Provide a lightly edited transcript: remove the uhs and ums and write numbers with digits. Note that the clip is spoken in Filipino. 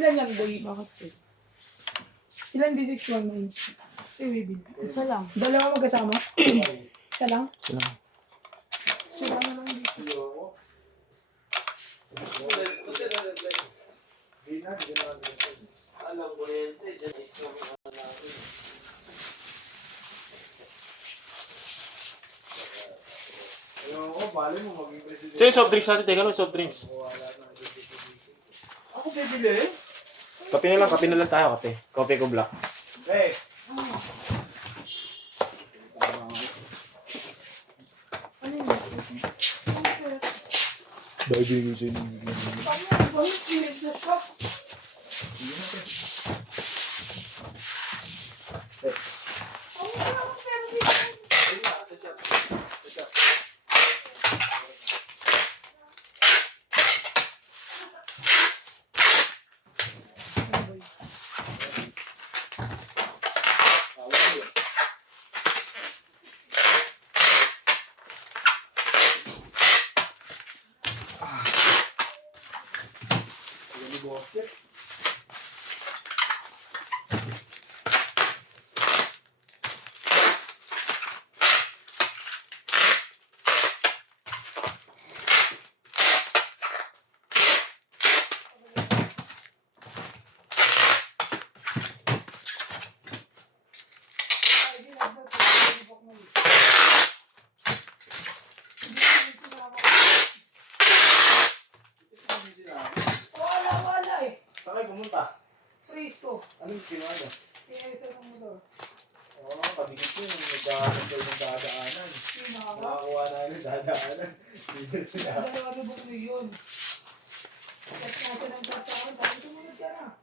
Ilan yan, boy? Bakit po? Ilan digits one na yun? Say, Wibil. Isa lang. Dalawa magkasama? Isa lang? Sino? Sila na lang dito. Alam ko rin, dyan is yung natin. Ayoko, bali mo maging president. So yung soft drinks natin, teka lang, soft drinks. Ako bibili? Kape na lang tayo, kape. Kope ko black. Eh! Ano yun? Dahil binigay sa'yo. Paano? Bakit spirit sa shop? Ano na ako pero dito? Wala eh. Saan kayo pumunta? Freeze ko. Anong ginawa niya? Kaya isa ng motor. Oo, kabigit yun. Nagdaanan kayo ng dadaanan. Nakakuha na yun, dadaanan. Dito sila. Dalawa na bukli yun. Cut natin ang cut sa akin. Sabi sumunod ka na.